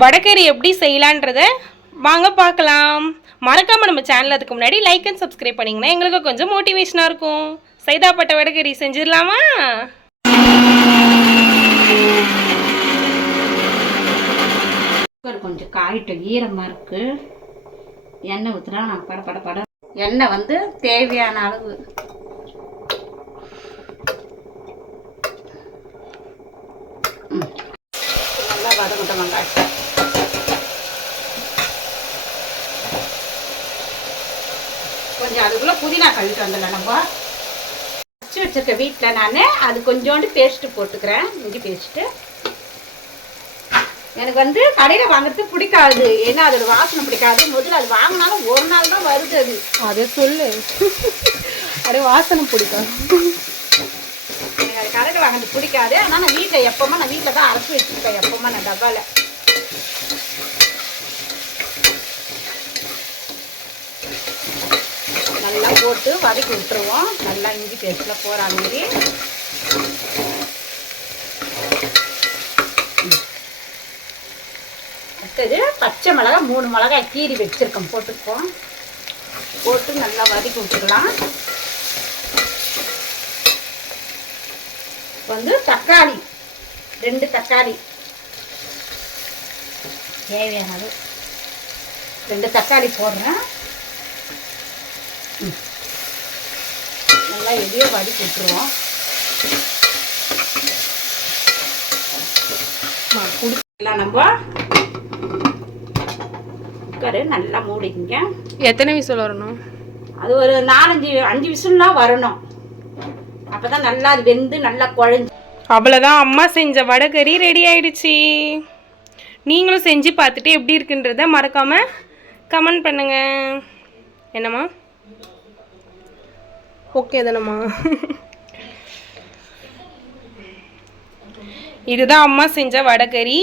வடக்கறி எப்படி செய்யலான்றத வாங்க பார்க்கலாம். மறக்காமல் நம்ம சேனல் அதுக்கு முன்னாடி லைக் அண்ட் சப்ஸ்கிரைப் பண்ணிங்கன்னா எங்களுக்கு கொஞ்சம் மோட்டிவேஷனாக இருக்கும். சைதாப்பட்ட வடகறி செஞ்சிடலாமா? கொஞ்சம் காயிட்டும் ஈரமாக இருக்குது எண்ணெய் ஊற்றுனா நான் பட பட பட. எண்ணெய் வந்து தேவையான அளவு. நல்லா வதங்கட்டும் வெங்காயத்தை. கொஞ்சம் அதுக்குள்ளே புதினா கழுவிட்டு வந்துடலாம். நம்ம வச்சு வச்சிருக்க வீட்டில் நான் அது கொஞ்சோண்டு பேஸ்ட்டு போட்டுக்கிறேன். இஞ்சி பேஸ்ட்டு. எனக்கு வந்து கடையில் வாங்குறது பிடிக்காது. ஏன்னா அதோட வாசனை பிடிக்காது. முதல்ல அது வாங்கினாலும் ஒரு நாள் தான் வருது அது. அதை சொல்லு. அது வாசனை பிடிக்கும் எனக்கு அது கடையில் வாங்குறது பிடிக்காது. ஆனால் நான் வீட்டில் எப்போமா நான் வீட்டில் தான் அரைச்சி வச்சுருப்பேன். எப்போமா நான் டப்பாவில் நல்லா போட்டு வதக்கி விட்டுருவோம். நல்லா இஞ்சி பேஸ்ட்டில் போகிற மாதிரி அடுத்தது பச்சை மிளகா மூணு மிளகாய் கீறி வச்சுருக்கோம் போட்டுக்குவோம். போட்டு நல்லா வதக்கி விட்டுக்கலாம். வந்து தக்காளி ரெண்டு தக்காளி. தேவையானது. ரெண்டு தக்காளி போடுறேன். நல்லா எதையோ வதக்கி விட்டுருவோம் எல்லாம் நம்ம. குக்கரு நல்லா மூடிக்கங்க. எத்தனை விசில் வரணும்? அது ஒரு நாலஞ்சு அஞ்சு விசில்லாம் வரணும். அப்போ தான் நல்லா அது வெந்து நல்லா குழஞ்சி அவ்வளோதான் அம்மா செஞ்ச வடகறி ரெடி ஆயிடுச்சு. நீங்களும் செஞ்சு பார்த்துட்டு எப்படி இருக்குன்றத மறக்காம கமெண்ட் பண்ணுங்க. என்னம்மா? ஓகே தானம்மா. இதுதான் அம்மா செஞ்ச வடகறி.